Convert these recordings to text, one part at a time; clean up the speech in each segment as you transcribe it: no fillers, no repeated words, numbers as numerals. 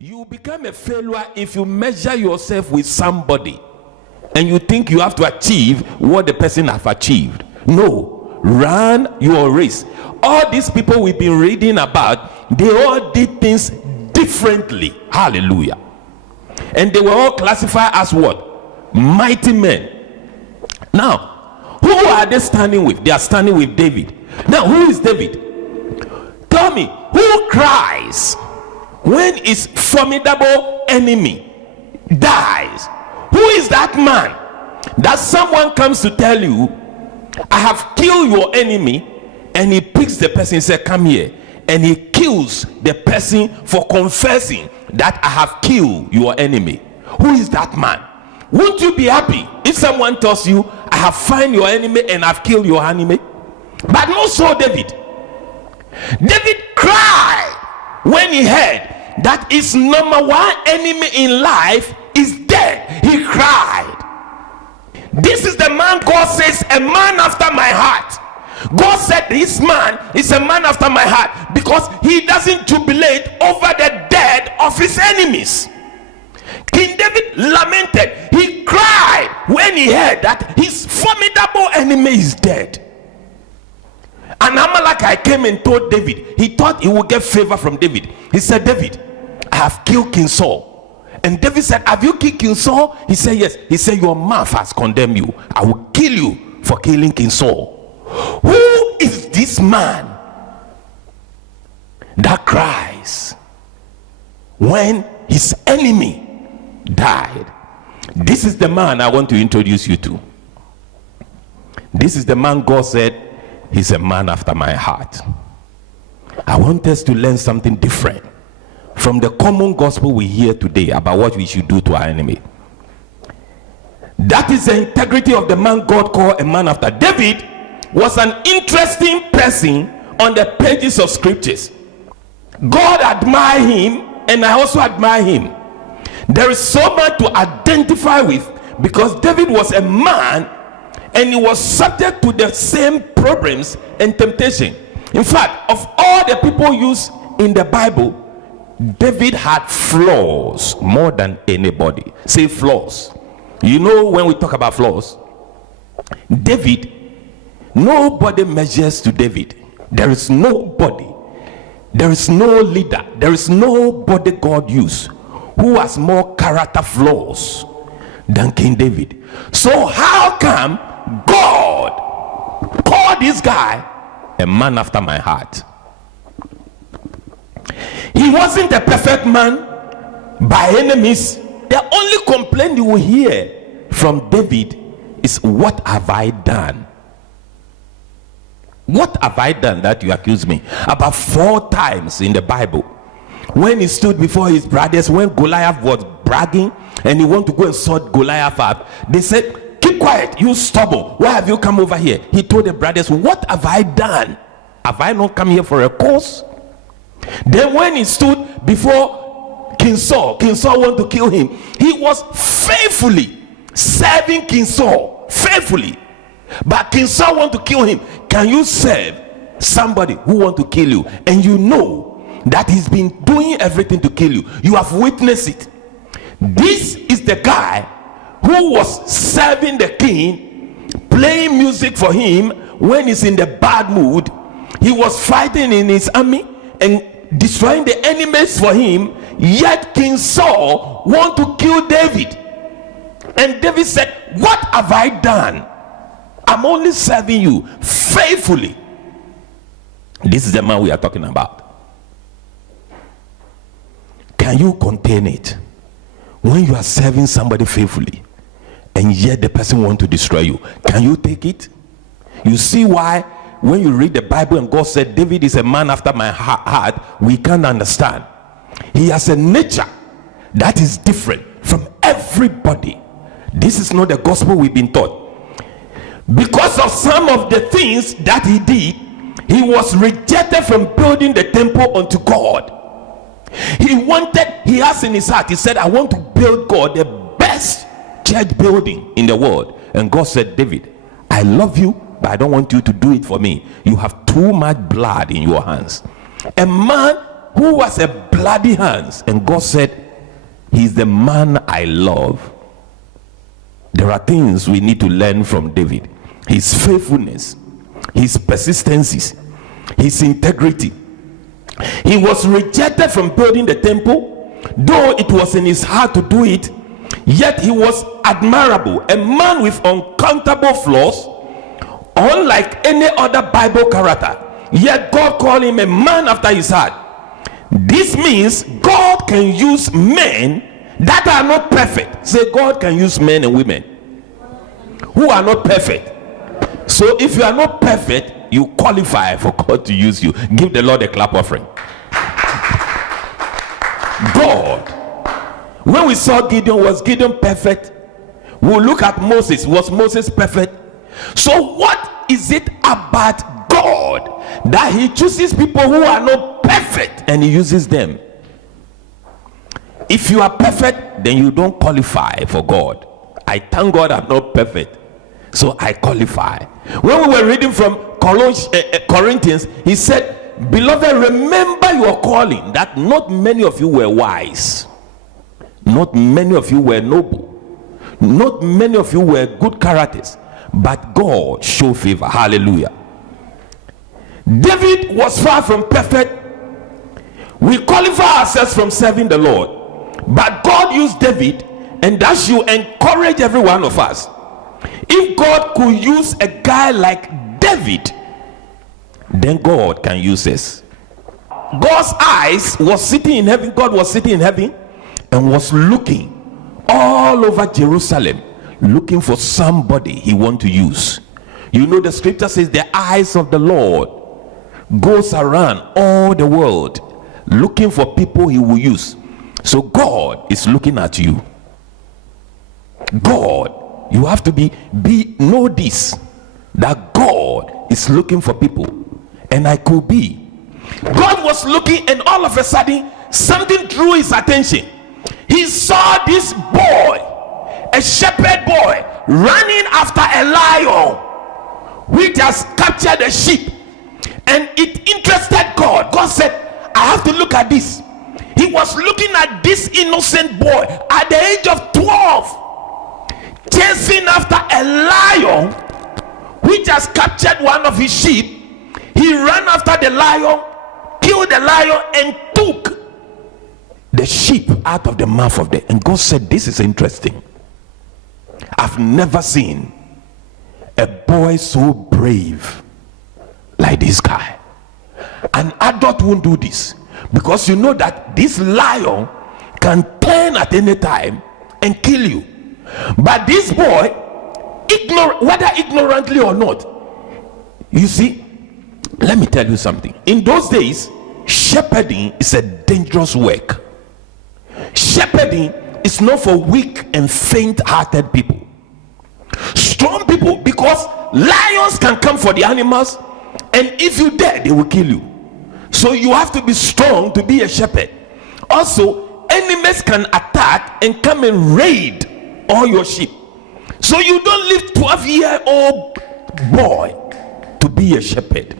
You become a failure if you measure yourself with somebody and you think you have to achieve what the person have achieved. No, run your race. All these people we've been reading about, they all did things differently. Hallelujah. And they were all classified as what? Mighty men. Now, who are they standing with? They are standing with David. Now, who is David? Tell me, who cries when his formidable enemy dies? Who is that man that someone comes to tell you, I have killed your enemy, and he picks the person and says, come here, and he kills the person for confessing that I have killed your enemy? Who is that man? Won't you be happy if someone tells you, I have found your enemy and I've killed your enemy? But not so David. David cried when he heard that his number one enemy in life is dead. He cried. This is the man God says, a man after my heart. God said this man is a man after my heart because he doesn't jubilate over the death of his enemies. King David lamented. He cried when he heard that his formidable enemy is dead. And Amalekite came and told David. He thought he would get favor from David. He said, David, I have killed King Saul. And David said, have you killed King Saul? He said, yes. He said, your mouth has condemned you. I will kill you for killing King Saul. Who is this man that cries when his enemy died? This is the man I want to introduce you to. This is the man God said, he's a man after my heart. I want us to learn something different from the common gospel we hear today about what we should do to our enemy. That is the integrity of the man God called a man after. David was an interesting person on the pages of scriptures. God admired him, and I also admire him. There is so much to identify with because David was a man and he was subject to the same problems and temptation. In fact, of all the people used in the Bible, David had flaws more than anybody. Say flaws. You know, when we talk about flaws, David, nobody measures to David. There is nobody, there is no leader, there is nobody God used who has more character flaws than King David. So how come God called this guy a man after my heart? He wasn't a perfect man by enemies. The only complaint you will hear from David is, what have I done? What have I done that you accuse me? About 4 times in the Bible, when he stood before his brothers, when Goliath was bragging and he wanted to go and sort Goliath up, they said, keep quiet, you stubborn, why have you come over here? He told the brothers, what have I done? Have I not come here for a cause? Then when he stood before King Saul wanted to kill him, he was faithfully serving King Saul, faithfully. But King Saul wanted to kill him. Can you serve somebody who wants to kill you and you know that he's been doing everything to kill you? You have witnessed it. This is the guy who was serving the king, playing music for him when he's in the bad mood. He was fighting in his army and destroying the enemies for him, yet King Saul wanted to kill David. And David said, what have I done? I'm only serving you faithfully. This is the man we are talking about. Can you contain it when you are serving somebody faithfully and yet the person wants to destroy you? Can you take it? You see why when you read the Bible and God said David is a man after my heart, we can't understand. He has a nature that is different from everybody. This is not the gospel we've been taught. Because of some of the things that he did, he was rejected from building the temple unto God. He has in his heart, he said, I want to build God the best church building in the world. And God said, David, I love you, but I don't want you to do it for me. You have too much blood in your hands. A man who has a bloody hands, and God said, he's the man I love. There are things we need to learn from David: his faithfulness, his persistencies, his integrity. He was rejected from building the temple, though it was in his heart to do it, yet he was admirable, a man with uncountable flaws, unlike any other Bible character, yet God called him a man after his heart. This means God can use men that are not perfect. Say, God can use men and women who are not perfect. So if you are not perfect, you qualify for God to use you. Give the Lord a clap offering. God, when we saw Gideon, was Gideon perfect? We'll look at Moses. Was Moses perfect? So what is it about God that he chooses people who are not perfect and he uses them? If you are perfect, then you don't qualify for God. I thank God I'm not perfect, so I qualify. When we were reading from Corinthians, he said, beloved, remember your calling, that not many of you were wise, not many of you were noble, not many of you were good characters, but God showed favor. Hallelujah. David was far from perfect. We qualify ourselves from serving the Lord, but God used David, and that should encourage every one of us. If God could use a guy like David, then God can use us. God's eyes was sitting in heaven. God was sitting in heaven and was looking all over Jerusalem, looking for somebody he want to use. You know, the scripture says the eyes of the Lord goes around all the world looking for people he will use. So God is looking at you. God, you have to know this, that God is looking for people, and I could be. God was looking, and all of a sudden something drew his attention. He saw this boy, a shepherd boy, running after a lion which has captured a sheep, and it interested God. God said, I have to look at this. He was looking at this innocent boy at the age of 12, chasing after a lion which has captured one of his sheep. He ran after the lion, killed the lion, and took the sheep out of the mouth of the. And God said, this is interesting. I've never seen a boy so brave like this guy. An adult won't do this, because you know that this lion can turn at any time and kill you. But this boy, whether ignorantly or not, you see, let me tell you something. In those days, shepherding is a dangerous work. Shepherding is not for weak and faint-hearted people. Strong people, because lions can come for the animals, and if you dare, they will kill you. So you have to be strong to be a shepherd. Also, enemies can attack and come and raid all your sheep. So you don't leave 12-year-old boy to be a shepherd.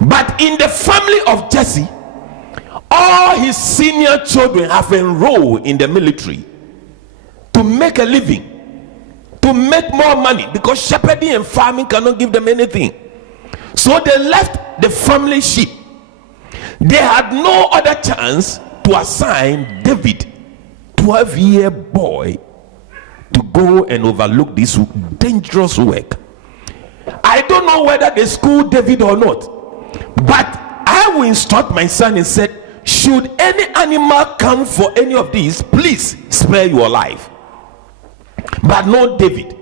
But in the family of Jesse, all his senior children have enrolled in the military to make a living, to make more money, because shepherding and farming cannot give them anything. So they left the family sheep. They had no other chance to assign David, 12-year boy, to go and overlook this dangerous work. I don't know whether they schooled David or not, but I will instruct my son and said, should any animal come for any of these, please spare your life. But not David.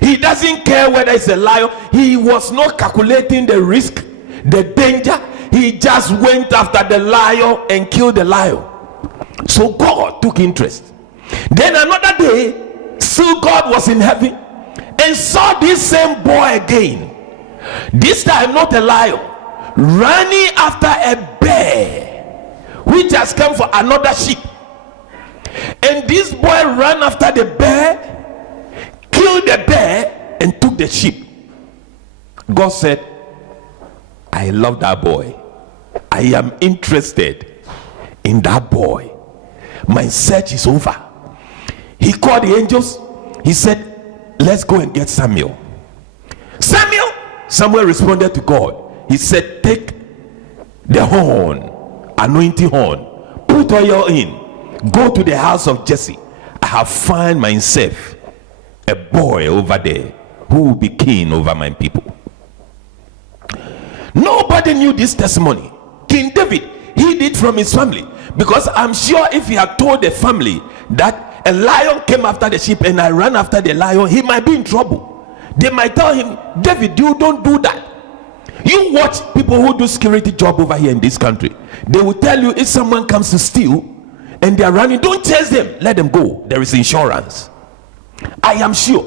He doesn't care whether it's a lion. He was not calculating the risk, the danger. He just went after the lion and killed the lion. So God took interest. Then another day, still God was in heaven and saw this same boy again. This time not a lion, running after a bear which has come for another sheep. And this boy ran after the bear, killed the bear, and took the sheep. God said, I love that boy. I am interested in that boy. My search is over. He called the angels. He said, let's go and get Samuel. Samuel responded to God. He said, take the horn, anointing horn, put oil in, go to the house of Jesse. I have found myself a boy over there who will be king over my people. Nobody knew this testimony. King David hid it from his family, because I'm sure if he had told the family that a lion came after the sheep and I ran after the lion, he might be in trouble. They might tell him, David, you don't do that. You watch people who do security job over here in this country. They will tell you, if someone comes to steal and they are running, don't chase them, let them go. There is insurance. I am sure.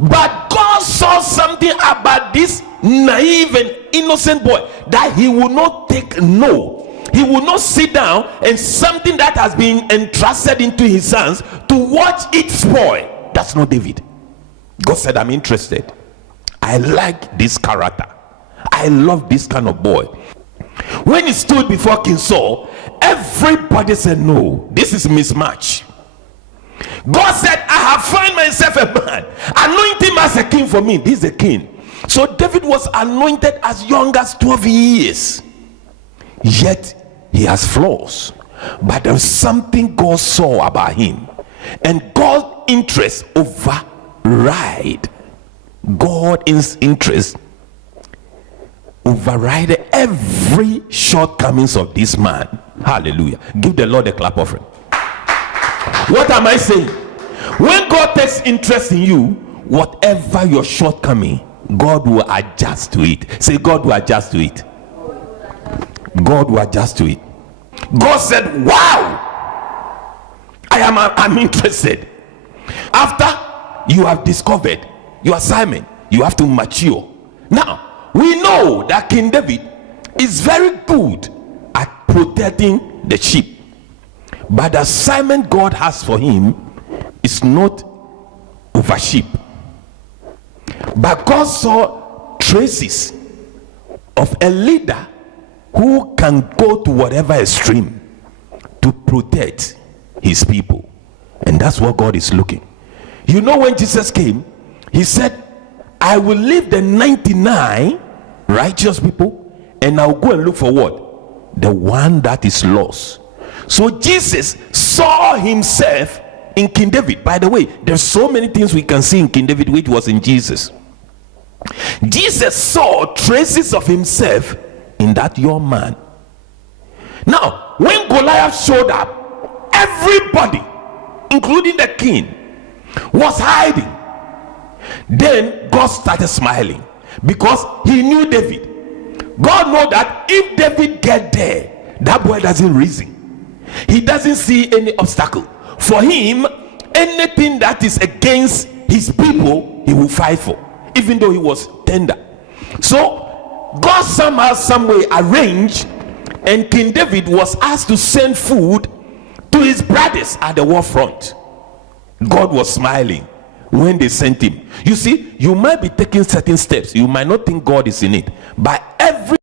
But God saw something about this naive and innocent boy, that he will not take no. He will not sit down and something that has been entrusted into his hands to watch it spoil. That's not David. God said, I'm interested. I like this character. I love this kind of boy. When he stood before King Saul, everybody said, no, this is mismatch. God said, I have found myself a man. Anoint him as a king for me. This is the king. So David was anointed as young as 12 years. Yet he has flaws. But there's something God saw about him. And God's interest override. God's interest override every shortcomings of this man. Hallelujah. Give the Lord a clap offering. What am I saying? When God takes interest in you, whatever your shortcoming, God will adjust to it. Say, God will adjust to it. God will adjust to it. God said, wow, I'm interested. After you have discovered your assignment, you have to mature. Now, we know that King David is very good at protecting the sheep. But the assignment God has for him is not over sheep. But God saw traces of a leader who can go to whatever extreme to protect his people. And that's what God is looking. You know, when Jesus came, he said, I will leave the 99 righteous people and I'll go and look for what? The one that is lost. So Jesus saw himself in King David. By the way, there's so many things we can see in King David which was in Jesus. Jesus saw traces of himself in that young man. Now, when Goliath showed up, everybody, including the king, was hiding. Then God started smiling because he knew David. God knew that if David get there, that boy doesn't reason. He doesn't see any obstacle. For him, anything that is against his people, he will fight for, even though he was tender. So God somehow, some way arranged, and King David was asked to send food to his brothers at the war front. God was smiling when they sent him. You see, you might be taking certain steps, you might not think God is in it, but every